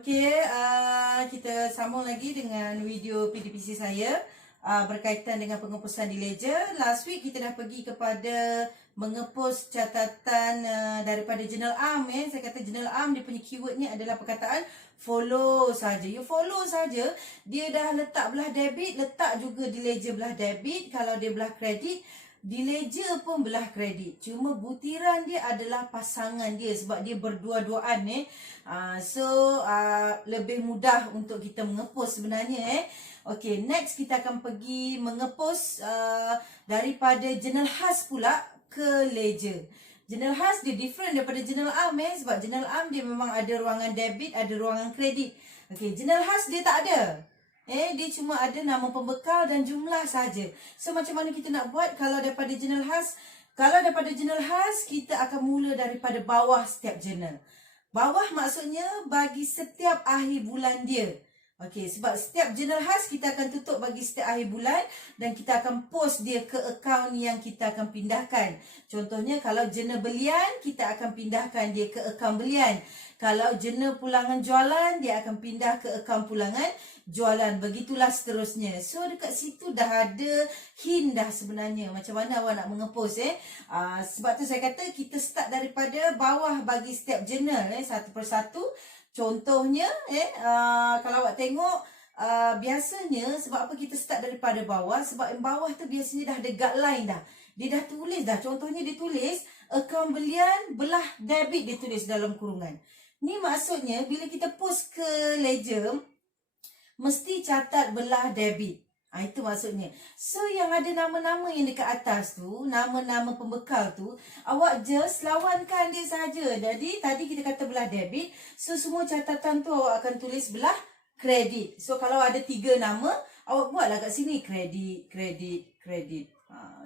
Okey, kita sambung lagi dengan video PDPC saya berkaitan dengan pengepusan di ledger. Last week kita dah pergi kepada mengepus catatan daripada Journal Arm. Saya kata Journal Arm dia punya keywordnya adalah perkataan follow saja. You follow saja. Dia dah letak belah debit, letak juga di ledger belah debit. Kalau dia belah kredit, di ledger pun belah kredit. Cuma butiran dia adalah pasangan dia sebab dia berdua-duaan lebih mudah untuk kita mengepus sebenarnya Okey, next kita akan pergi mengepus daripada journal khas pula ke ledger. Journal khas dia different daripada journal arm sebab journal arm dia memang ada ruangan debit, ada ruangan kredit. Okey, journal khas dia tak ada. Dia cuma ada nama pembekal dan jumlah saja. So macam mana kita nak buat kalau daripada journal khas? Kalau daripada journal khas, kita akan mula daripada bawah setiap journal. Bawah maksudnya bagi setiap akhir bulan dia. Okey, sebab setiap journal khas kita akan tutup bagi setiap akhir bulan dan kita akan post dia ke akaun yang kita akan pindahkan. Contohnya kalau journal belian, kita akan pindahkan dia ke akaun belian. Kalau journal pulangan jualan, dia akan pindah ke akaun pulangan jualan. Begitulah seterusnya. So dekat situ dah ada hint dah sebenarnya macam mana awak nak mengepus sebab tu saya kata kita start daripada bawah bagi setiap journal satu persatu. Contohnya kalau awak tengok biasanya sebab apa kita start daripada bawah, sebab yang bawah tu biasanya dah ada guideline dah. Dia dah tulis dah. Contohnya dia tulis akaun belian belah debit, dia tulis dalam kurungan. Ni maksudnya bila kita post ke ledger mesti catat belah debit. Itu maksudnya. So yang ada nama-nama yang dekat atas tu, nama-nama pembekal tu, awak just lawankan dia saja. Jadi tadi kita kata belah debit, so semua catatan tu awak akan tulis belah kredit. So kalau ada 3 nama, awak buatlah kat sini kredit, kredit, kredit.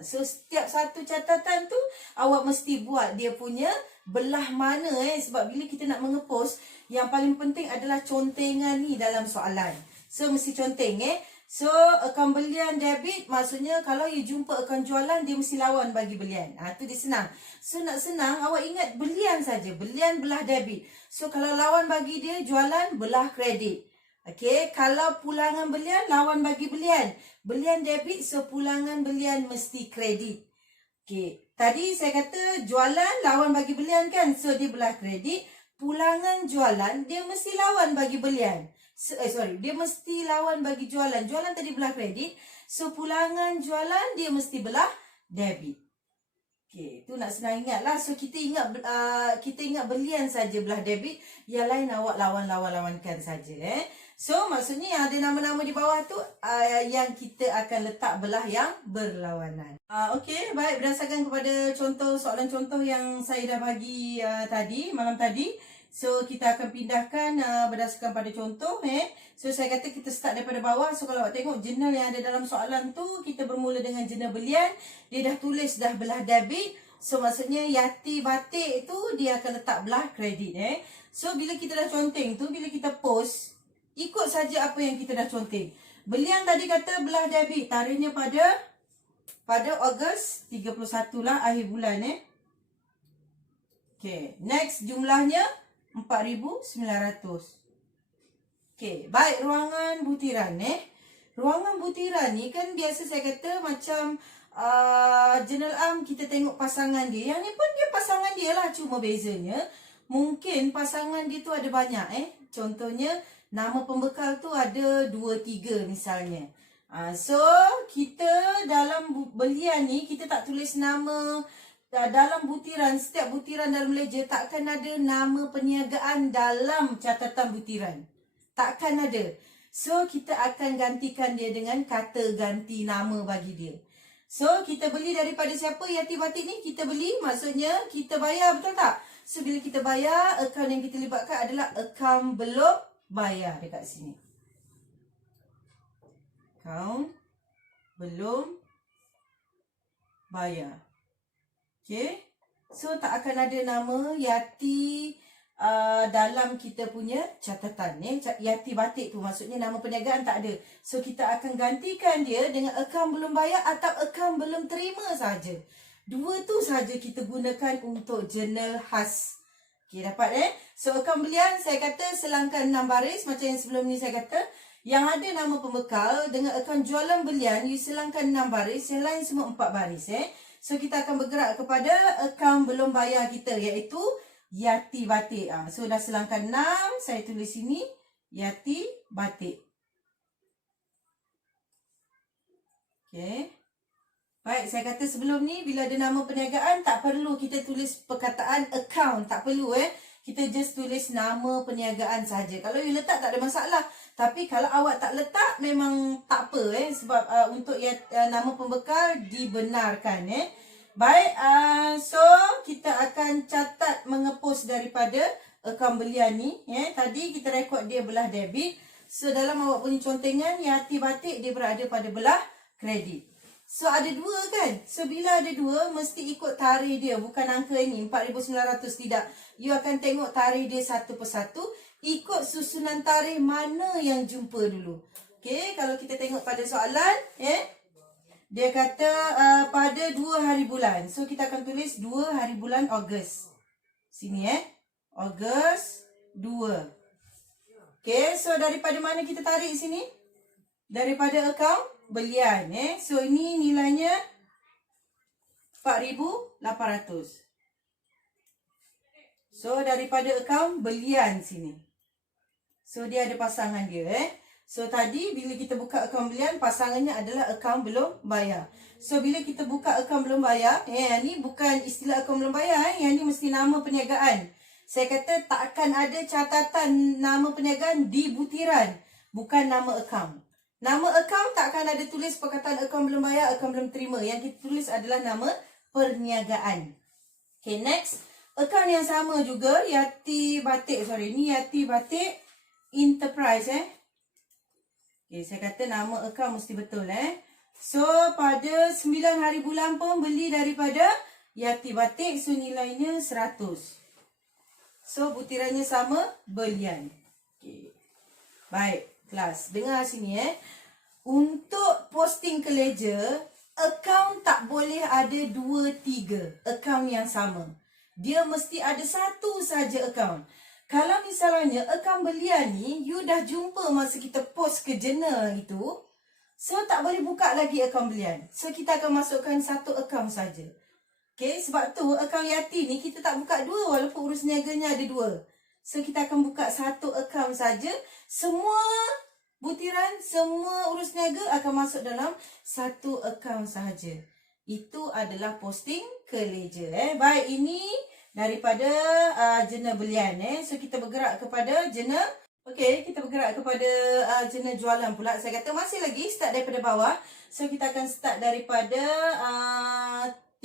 So setiap satu catatan tu awak mesti buat dia punya belah mana sebab bila kita nak mengepus, yang paling penting adalah contengan ni dalam soalan. So mesti conteng So akaun belian debit maksudnya kalau you jumpa akaun jualan dia mesti lawan bagi belian. Tu dia senang. So nak senang awak ingat belian saja. Belian belah debit. So kalau lawan bagi dia jualan belah kredit. Okey, kalau pulangan belian lawan bagi belian. Belian debit, so pulangan belian mesti kredit. Okey, tadi saya kata jualan lawan bagi belian kan. So dia belah kredit. Pulangan jualan dia mesti lawan bagi belian. Dia mesti lawan bagi jualan. Jualan tadi belah kredit. So pulangan jualan dia mesti belah debit. Okey, tu nak senang ingat lah. So kita ingat belian saja belah debit. Yang lain awak lawankan saja So maksudnya yang ada nama-nama di bawah tu yang kita akan letak belah yang berlawanan. Okey, baik, berdasarkan kepada contoh soalan contoh yang saya dah bagi malam tadi. So kita akan pindahkan berdasarkan pada contoh So saya kata kita start daripada bawah. So kalau awak tengok jurnal yang ada dalam soalan tu, kita bermula dengan jurnal belian. Dia dah tulis dah belah debit. So maksudnya Yati batik tu dia akan letak belah kredit So bila kita dah conteng tu, bila kita post, ikut saja apa yang kita dah conteng. Belian tadi kata belah debit, tarikhnya pada Ogos 31 lah akhir bulan Okey, next jumlahnya 4,900. Okey, baik, ruangan butiran Ruangan butiran ni kan biasa saya kata macam journal arm kita tengok pasangan dia. Yang ni pun dia pasangan dia lah, cuma bezanya mungkin pasangan dia tu ada banyak Contohnya nama pembekal tu ada 2-3 misalnya. So kita dalam belian ni kita tak tulis nama. Dalam butiran, setiap butiran dalam ledger takkan ada nama perniagaan dalam catatan butiran. Takkan ada. So kita akan gantikan dia dengan kata ganti nama bagi dia. So kita beli daripada siapa Yati batik ni? Kita beli maksudnya kita bayar, betul tak? So bila kita bayar, akaun yang kita libatkan adalah akaun belum bayar dekat sini. Akaun belum bayar. Okey. So tak akan ada nama Yati dalam kita punya catatan Yati batik tu maksudnya nama perniagaan tak ada. So kita akan gantikan dia dengan akaun belum bayar atau akaun belum terima saja. Dua tu saja kita gunakan untuk jurnal khas. Okey, dapat So, akaun belian saya kata selangkan 6 baris macam yang sebelum ni saya kata. Yang ada nama pembekal dengan akaun jualan belian, you selangkan 6 baris, yang lain semua 4 baris So, kita akan bergerak kepada akaun belum bayar kita iaitu Yati Batik. So, dah selangkan 6, saya tulis sini Yati Batik. Okey. Baik, saya kata sebelum ni bila ada nama perniagaan tak perlu kita tulis perkataan account, tak perlu Kita just tulis nama perniagaan saja. Kalau you letak tak ada masalah. Tapi kalau awak tak letak memang tak apa sebab untuk nama pembekal dibenarkan Baik, so kita akan catat mengepos daripada akaun belian ni Tadi kita rekod dia belah debit. So dalam awak punya contengan Yati Batik dia berada pada belah kredit. So ada dua kan. So bila ada dua mesti ikut tarikh dia. Bukan angka ini 4,900 tidak. You akan tengok tarikh dia satu persatu. Ikut susunan tarikh mana yang jumpa dulu. Okay, kalau kita tengok pada soalan dia kata pada 2 hari bulan. So kita akan tulis 2 hari bulan Ogos. Sini Ogos 2. Okay, so daripada mana kita tarik sini? Daripada akaun belian So ini nilainya 4,800. So daripada akaun belian sini. So dia ada pasangan dia So tadi bila kita buka akaun belian, pasangannya adalah akaun belum bayar. So bila kita buka akaun belum bayar, ni bukan istilah akaun belum bayar yang ni mesti nama perniagaan. Saya kata tak akan ada catatan nama perniagaan di butiran, bukan nama akaun. Nama akaun tak akan ada tulis perkataan akaun belum bayar, akaun belum terima. Yang kita tulis adalah nama perniagaan. Okay, next. Akaun yang sama juga, Yati Batik. Ni Yati Batik Enterprise Okay, saya kata nama akaun mesti betul So, pada 9 hari bulan pun beli daripada Yati Batik. So, nilainya 100. So, butirannya sama, belian. Okay. Baik, kelas. Dengar sini Untuk posting ke ledger, akaun tak boleh ada 2-3 akaun yang sama. Dia mesti ada satu saja akaun. Kalau misalnya akaun belian ni, you dah jumpa masa kita post ke journal itu, so tak boleh buka lagi akaun belian. So kita akan masukkan satu akaun saja. Okay, sebab tu akaun Yati ni kita tak buka dua walaupun urus niaganya ada dua. So kita akan buka satu akaun saja. Semua butiran, semua urus niaga akan masuk dalam satu akaun sahaja. Itu adalah posting ke ledger. Baik, ini daripada jurnal belian. So kita bergerak kepada jurnal. Okey, kita bergerak kepada jurnal jualan pula. Saya kata masih lagi start daripada bawah. So kita akan start daripada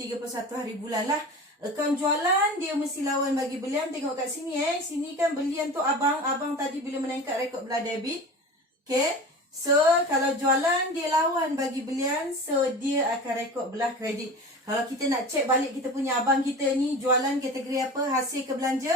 31 hari bulan lah. Akaun jualan dia mesti lawan bagi belian. Tengok kat sini Sini kan belian tu abang. Abang tadi bila menangkap rekod belah debit. Okay, so kalau jualan dia lawan bagi belian, so dia akan rekod belah kredit. Kalau kita nak cek balik kita punya abang kita ni jualan kategori apa, hasil ke belanja?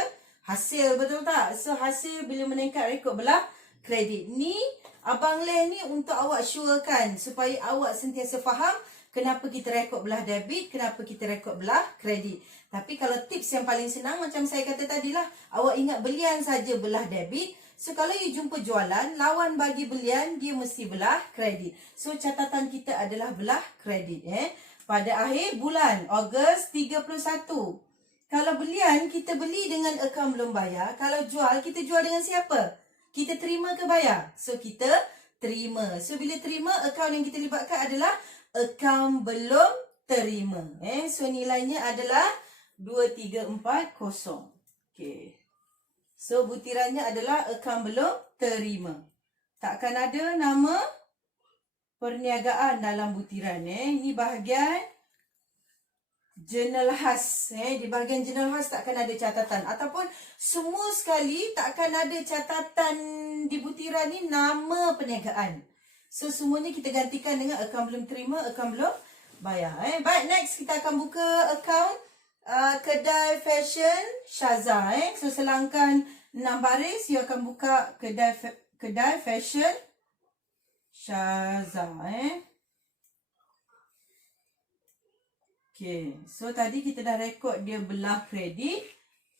Hasil, betul tak? So hasil bila meningkat rekod belah kredit. Ni Abang Leh ni untuk awak surekan supaya awak sentiasa faham kenapa kita rekod belah debit, kenapa kita rekod belah kredit. Tapi kalau tips yang paling senang macam saya kata tadilah, awak ingat belian saja belah debit. So, kalau you jumpa jualan, lawan bagi belian, dia mesti belah kredit. So, catatan kita adalah belah kredit. Pada akhir bulan, Ogos 31. Kalau belian, kita beli dengan akaun belum bayar. Kalau jual, kita jual dengan siapa? Kita terima ke bayar? So, kita terima. So, bila terima, akaun yang kita libatkan adalah akaun belum terima. So, nilainya adalah 2340. Okay. So, butirannya adalah akaun belum terima. Takkan ada nama perniagaan dalam butiran. Ini bahagian jurnal khas. Di bahagian jurnal khas takkan ada catatan. Ataupun semua sekali takkan ada catatan di butiran ni nama perniagaan. So, semuanya kita gantikan dengan akaun belum terima, akaun belum bayar. Baik, next kita akan buka akaun kedai fashion Syaza. So, selangkan 6 baris, you akan buka kedai fashion Syaza. Okay, so tadi kita dah rekod dia belah kredit.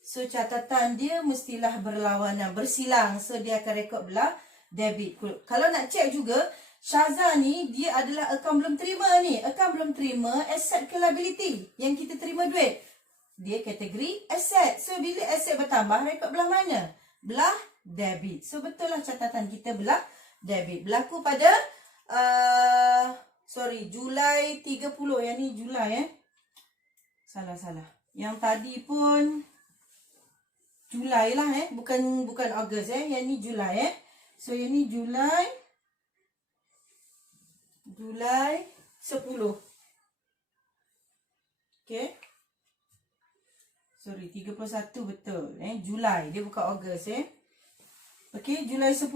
So catatan dia mestilah berlawanan, bersilang. So dia akan rekod belah debit. Kalau nak check juga, Syazah ni dia adalah akaun belum terima ni. Akaun belum terima asset ke liability. Yang kita terima duit, dia kategori asset. So bila asset bertambah, rekod belah mana? Belah debit. So betul lah catatan kita belah debit. Berlaku pada Julai 30. Yang ni Julai Salah. Yang tadi pun Julai lah bukan Ogos Yang ni Julai So yang ni Julai 10. Okay. 31 betul. Julai. Dia bukan Ogos Okay, Julai 10.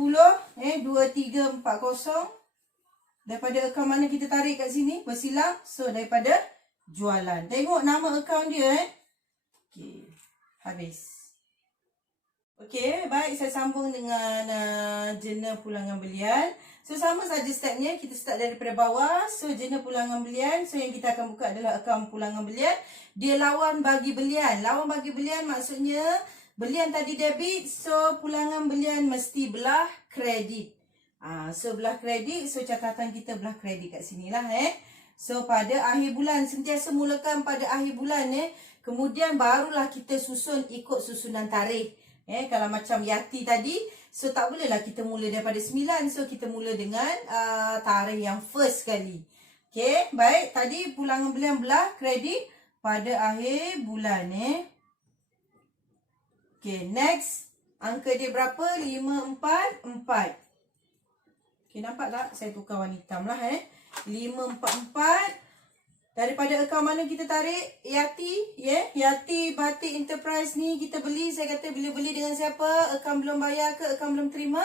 2340. Daripada akaun mana kita tarik kat sini? Bersilang. So, daripada jualan. Tengok nama akaun dia Okay. Habis. Okay, baik. Saya sambung dengan jurnal pulangan belian. So, sama saja stepnya. Kita start daripada bawah. So, jurnal pulangan belian. So, yang kita akan buka adalah akaun pulangan belian. Dia lawan bagi belian. Lawan bagi belian maksudnya belian tadi debit. So, pulangan belian mesti belah kredit. So, belah kredit. So, catatan kita belah kredit kat sini lah So, pada akhir bulan. Sentiasa mulakan pada akhir bulan Kemudian, barulah kita susun ikut susunan tarikh. Kalau macam Yati tadi, so tak bolehlah kita mula daripada 9. So kita mula dengan tarikh yang first kali. Okay, baik. Tadi pulangan belian belah kredit pada akhir bulan Okay, next. Angka dia berapa? 544. Okay, nampak tak? Saya tukar warna hitam lah 544. Daripada akaun mana kita tarik? Yati. Yati Batik Enterprise ni kita beli. Saya kata bila beli dengan siapa? Akaun belum bayar ke akaun belum terima?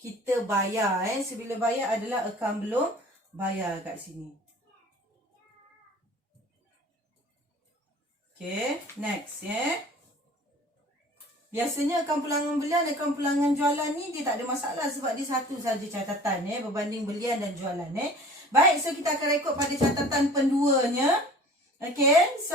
Kita bayar. So, bila bayar adalah akaun belum bayar kat sini. Okay. Next. Biasanya akaun pulangan belian, akaun pulangan jualan ni dia tak ada masalah. Sebab dia satu saja catatan berbanding belian dan jualan Baik, so kita akan rekod pada catatan penduanya. Okay, so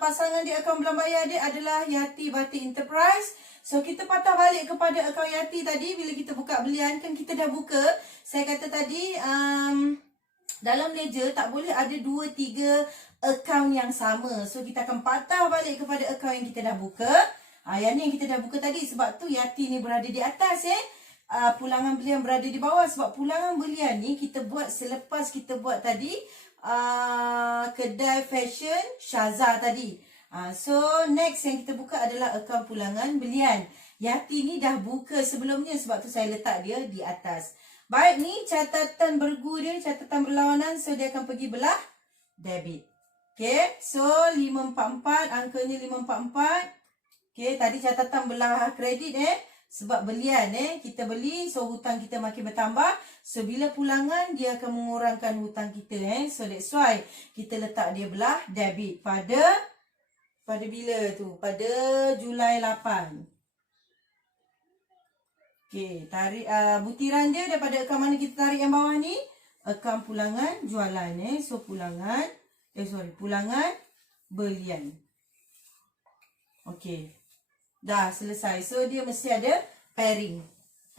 pasangan di akaun belum bayar dia adalah Yati Batik Enterprise. So kita patah balik kepada akaun Yati tadi. Bila kita buka belian kan kita dah buka. Saya kata tadi dalam ledger tak boleh ada 2-3 akaun yang sama. So kita akan patah balik kepada akaun yang kita dah buka. Yang ni yang kita dah buka tadi. Sebab tu Yati ni berada di atas pulangan belian berada di bawah. Sebab pulangan belian ni kita buat selepas kita buat tadi kedai fashion Syazah tadi. So next yang kita buka adalah akaun pulangan belian. Yati ni dah buka sebelumnya. Sebab tu saya letak dia di atas. Baik, ni catatan bergu dia, catatan berlawanan. So dia akan pergi belah debit. Okay, so 544, angkanya 544. Okay, tadi catatan belah kredit sebab belian kita beli, so hutang kita makin bertambah. So bila pulangan dia akan mengurangkan hutang kita So that's why kita letak dia belah debit pada bila tu? Pada Julai 8. Okay, tarik butiran dia daripada akaun mana kita tarik yang bawah ni? Akaun pulangan jualan So pulangan belian. Okay. Dah selesai. So dia mesti ada pairing.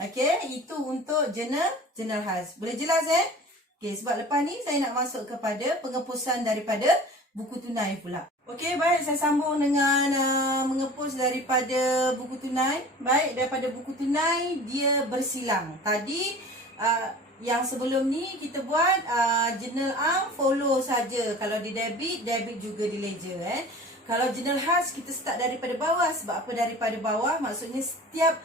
Okay, itu untuk jurnal khas. Boleh jelas Okay, sebab lepas ni saya nak masuk kepada pengepusan daripada buku tunai pula. Okay, baik, saya sambung dengan mengepus daripada buku tunai. Baik, daripada buku tunai dia bersilang. Tadi yang sebelum ni kita buat jurnal am follow saja. Kalau di debit juga di ledger Kalau jurnal khas kita start daripada bawah. Sebab apa daripada bawah? Maksudnya setiap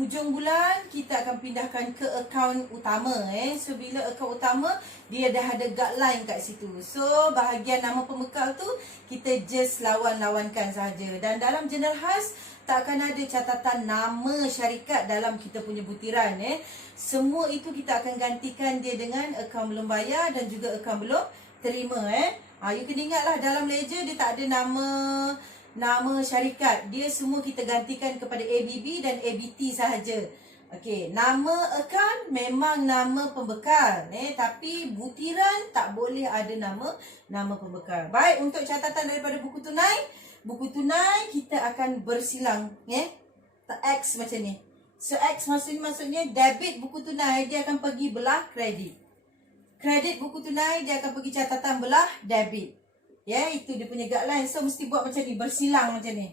hujung bulan kita akan pindahkan ke akaun utama So bila akaun utama dia dah ada guideline kat situ. So bahagian nama pembekal tu kita just lawan-lawankan saja. Dan dalam jurnal khas tak akan ada catatan nama syarikat dalam kita punya butiran Semua itu kita akan gantikan dia dengan akaun belum bayar dan juga akaun belum terima You kena ingatlah dalam ledger dia tak ada nama syarikat. Dia semua kita gantikan kepada ABB dan ABT sahaja. Okey, nama akaun memang nama pembekal tapi butiran tak boleh ada nama pembekal. Baik, untuk catatan daripada buku tunai buku tunai kita akan bersilang, X macam ni. So X maksudnya debit buku tunai dia akan pergi belah kredit. Kredit buku tunai dia akan pergi catatan belah debit. Itu dia punya guideline. So mesti buat macam ni, bersilang macam ni.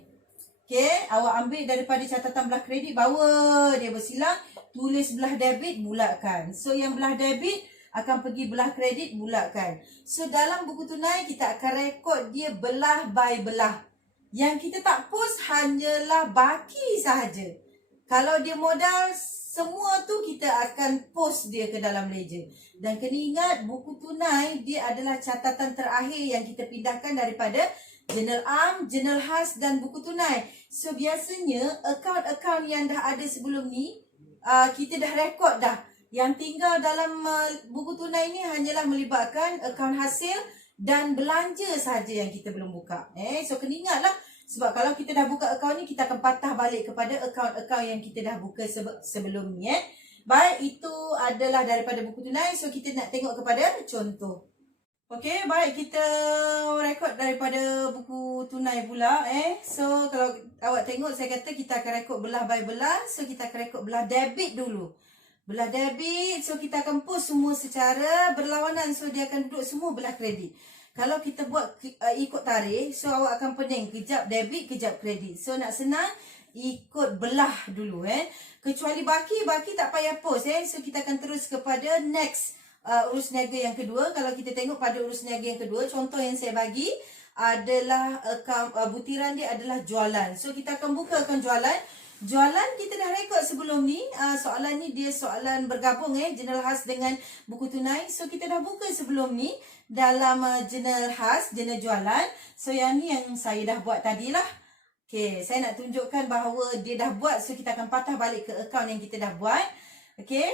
Awak ambil daripada catatan belah kredit, bawa dia bersilang, tulis belah debit, bulatkan. So yang belah debit akan pergi belah kredit, bulatkan. So dalam buku tunai kita akan rekod dia belah by belah. Yang kita tak post hanyalah baki sahaja. Kalau dia modal, semua tu kita akan post dia ke dalam ledger. Dan kena ingat, buku tunai dia adalah catatan terakhir yang kita pindahkan daripada Jurnal Am, Jurnal Khas dan buku tunai. So biasanya akaun-akaun yang dah ada sebelum ni, kita dah rekod dah. Yang tinggal dalam buku tunai ni hanyalah melibatkan akaun hasil dan belanja sahaja yang kita belum buka. So kena ingatlah. Sebab kalau kita dah buka akaun ni, kita akan patah balik kepada akaun-akaun yang kita dah buka sebelum ni. Baik, itu adalah daripada buku tunai. So kita nak tengok kepada contoh. Okey, baik, kita rekod daripada buku tunai pula. So kalau awak tengok, saya kata kita akan rekod belah by belah. So kita akan rekod belah debit dulu. Belah debit, so kita akan post semua secara berlawanan. So dia akan duduk semua belah kredit. Kalau kita buat ikut tarikh, so awak akan pening. Kejap debit, kejap kredit. So nak senang, ikut belah dulu. Kecuali baki tak payah post. So kita akan terus kepada next urus niaga yang kedua. Kalau kita tengok pada urus niaga yang kedua, contoh yang saya bagi adalah butiran dia adalah jualan. So kita akan buka akaun jualan. Jualan kita dah rekod sebelum ni. Soalan ni dia soalan bergabung jurnal khas dengan buku tunai. So kita dah buka sebelum ni dalam jurnal khas, jurnal jualan. So yang ni yang saya dah buat tadilah. Okey, saya nak tunjukkan bahawa dia dah buat. So kita akan patah balik ke akaun yang kita dah buat. Okey,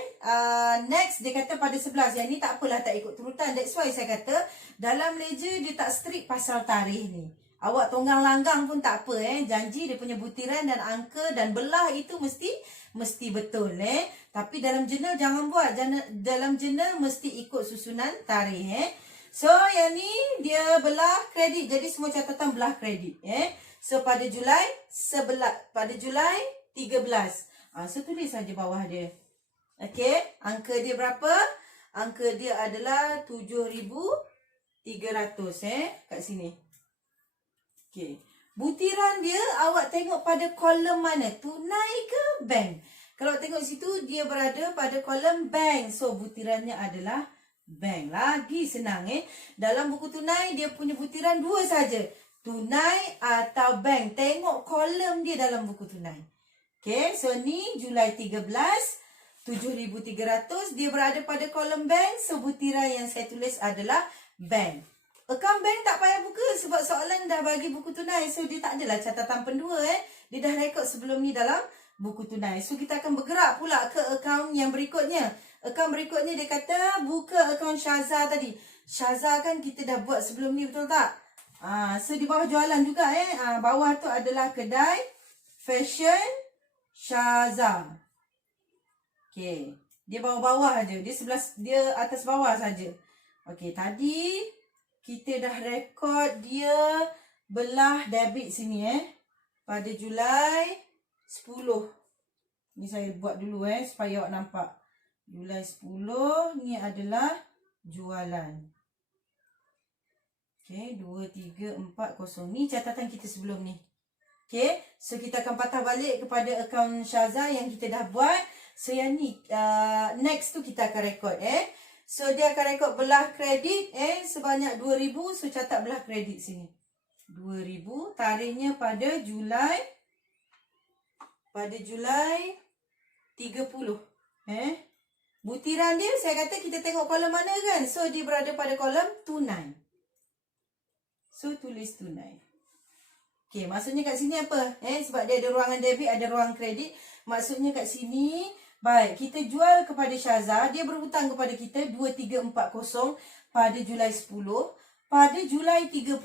next dia kata pada 11. Yang ni tak apalah, tak ikut turutan. That's why saya kata dalam ledger dia tak strict pasal tarikh ni. Awak tonggang langgang pun tak apa. Janji dia punya butiran dan angka dan belah itu mesti betul. Tapi dalam jurnal jangan buat. Dalam jurnal mesti ikut susunan tarikh. So yang ni dia belah kredit. Jadi semua catatan belah kredit. So pada Julai 11, pada Julai 13. So tulis saja bawah dia. Okey, angka dia berapa? Angka dia adalah 7,300 kat sini. Okey. Butiran dia awak tengok pada kolom mana? Tunai ke bank? Kalau tengok situ dia berada pada kolom bank. So butirannya adalah bank. Lagi senang Dalam buku tunai dia punya butiran dua saja. Tunai atau bank. Tengok kolom dia dalam buku tunai. Okey, so ni Julai 13, 7,300. Dia berada pada kolom bank. So butiran yang saya tulis adalah bank. Akaun bank tak payah buka sebab soalan dah bagi buku tunai. So dia tak adalah catatan pendua Dia dah rekod sebelum ni dalam buku tunai. So kita akan bergerak pula ke akaun yang berikutnya. Akaun berikutnya dia kata buka akaun Syaza tadi. Syaza kan kita dah buat sebelum ni, betul tak? So di bawah jualan juga bawah tu adalah kedai fashion Syaza. Okey, dia bawah-bawah aja. Dia sebelah, dia atas bawah saja. Okey, tadi kita dah rekod dia belah debit sini pada Julai 10. Ni saya buat dulu supaya awak nampak. Julai 10 ni adalah jualan. Okey, 2340. Ni catatan kita sebelum ni. Okey, so kita akan patah balik kepada akaun Syaza yang kita dah buat. So yang ni next tu kita akan rekod So dia akan rekod belah kredit sebanyak 2,000. So catat belah kredit sini. 2,000. Tarikhnya pada Julai 30. Butiran dia saya kata kita tengok kolom mana kan. So dia berada pada kolom tunai. So tulis tunai. Okey, maksudnya kat sini apa? Sebab dia ada ruangan debit, ada ruang kredit. Maksudnya kat sini, baik, kita jual kepada Syaza, dia berhutang kepada kita 2,340 pada Julai 10. Pada Julai 30,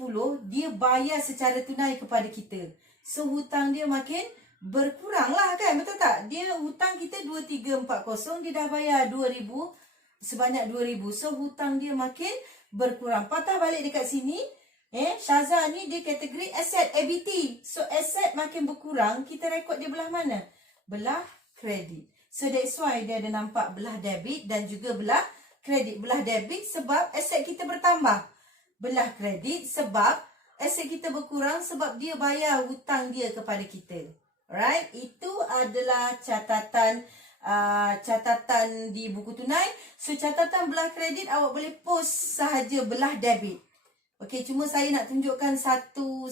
dia bayar secara tunai kepada kita. So hutang dia makin berkurang lah kan, betul tak? Dia hutang kita 2,340, dia dah bayar 2,000, sebanyak 2,000. So hutang dia makin berkurang. Patah balik dekat sini, Syazah ni dia kategori aset, ABT. So aset makin berkurang, kita rekod dia belah mana? Belah kredit. So that's why dia ada nampak belah debit dan juga belah kredit. Belah debit sebab aset kita bertambah. Belah kredit sebab aset kita berkurang sebab dia bayar hutang dia kepada kita. Alright, itu adalah catatan di buku tunai. So catatan belah kredit awak boleh post sahaja belah debit. Okey, cuma saya nak tunjukkan satu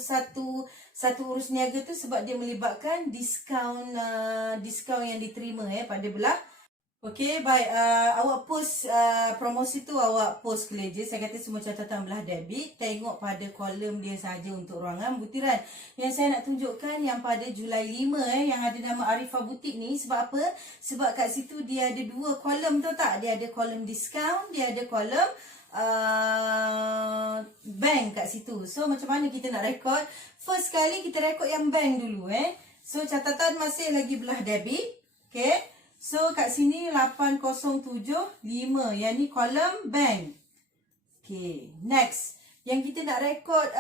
urus niaga tu sebab dia melibatkan diskaun yang diterima pada belah. Okey, baik, awak post promosi tu, awak post ke ledger. Saya kata semua catatan belah debit, tengok pada kolom dia saja untuk ruangan butiran. Yang saya nak tunjukkan yang pada Julai 5 yang ada nama Arifah Butik ni, sebab apa? Sebab kat situ dia ada 2 kolom, tahu tak? Dia ada kolom diskaun, dia ada kolom bank kat situ. So macam mana kita nak rekod? First kali kita rekod yang bank dulu. So catatan masih lagi belah debit. Okay, so kat sini 8075, yang ni kolom bank. Okay, next yang kita nak rekod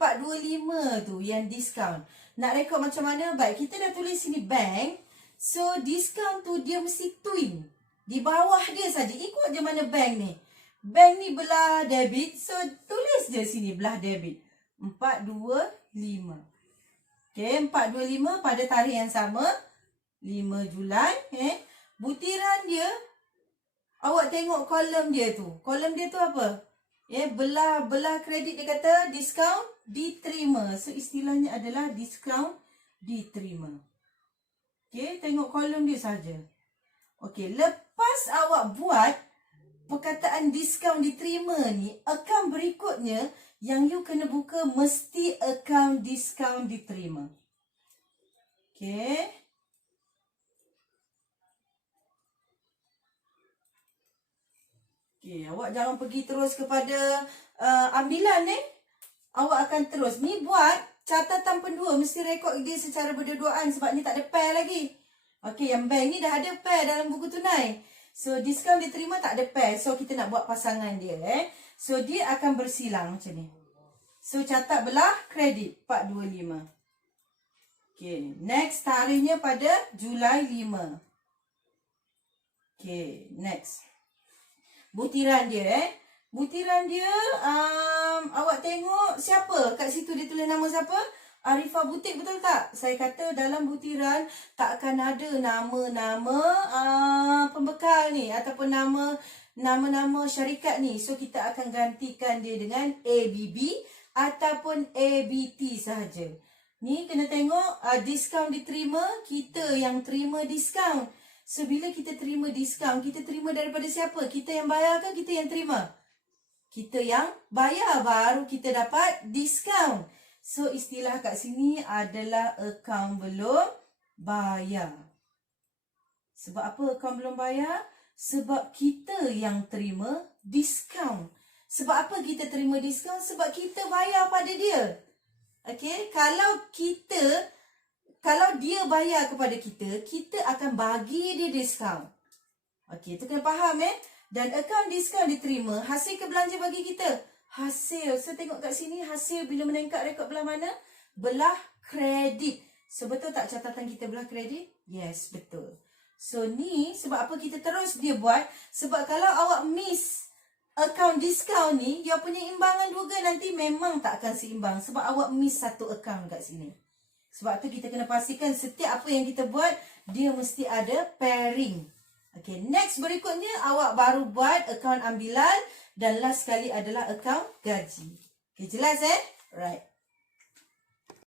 425 tu yang diskaun. Nak rekod macam mana? Baik, kita dah tulis sini bank. So diskaun tu dia mesti twin di bawah dia saja. Ikut je mana bank ni. Bank ni belah debit, so tulis je sini belah debit 425. Okay, 425 pada tarikh yang sama, 5 Julai. Butiran dia, awak tengok kolom dia tu. Kolom dia tu apa? Belah kredit dia kata diskaun diterima. So istilahnya adalah diskaun diterima. Okay, tengok kolom dia saja. Okay, lepas awak buat perkataan diskaun diterima ni, akaun berikutnya yang you kena buka mesti akaun diskaun diterima. Okay. Okay, awak jangan pergi terus kepada ambilan Awak akan terus. Ni buat catatan pendua, mesti rekod dia secara berdua-duaan sebab ni tak ada pair lagi. Okay, yang bank ni dah ada pair dalam buku tunai. So, diskaun diterima tak ada pair. So, kita nak buat pasangan dia. So, dia akan bersilang macam ni. So, catat belah kredit 425. Okay, next tarikhnya pada Julai 5. Okay, next. Butiran dia Butiran dia, awak tengok siapa? Kat situ dia tulis nama siapa? Arifah Butik, betul tak? Saya kata dalam butiran tak akan ada nama-nama pembekal ni ataupun nama-nama syarikat ni. So kita akan gantikan dia dengan ABB ataupun ABT sahaja. Ni kena tengok diskaun diterima, kita yang terima diskaun. So bila kita terima diskaun, kita terima daripada siapa? Kita yang bayar ke kita yang terima? Kita yang bayar, baru kita dapat diskaun. So, istilah kat sini adalah akaun belum bayar. Sebab apa akaun belum bayar? Sebab kita yang terima diskaun. Sebab apa kita terima diskaun? Sebab kita bayar pada dia. Okay? Kalau dia bayar kepada kita, kita akan bagi dia diskaun. Okay, itu kena faham Dan akaun diskaun diterima, hasil ke belanja bagi kita? Hasil. So, tengok kat sini hasil bila meningkat rekod belah mana? Belah kredit. So, betul tak catatan kita belah kredit? Yes, betul. So, ni sebab apa kita terus dia buat? Sebab kalau awak miss akaun diskaun ni, dia punya imbangan juga nanti memang tak akan seimbang. Sebab awak miss satu akaun kat sini. Sebab tu kita kena pastikan setiap apa yang kita buat, dia mesti ada pairing. Okay, next berikutnya awak baru buat akaun ambilan dan last sekali adalah akaun gaji. Okay, jelas Right.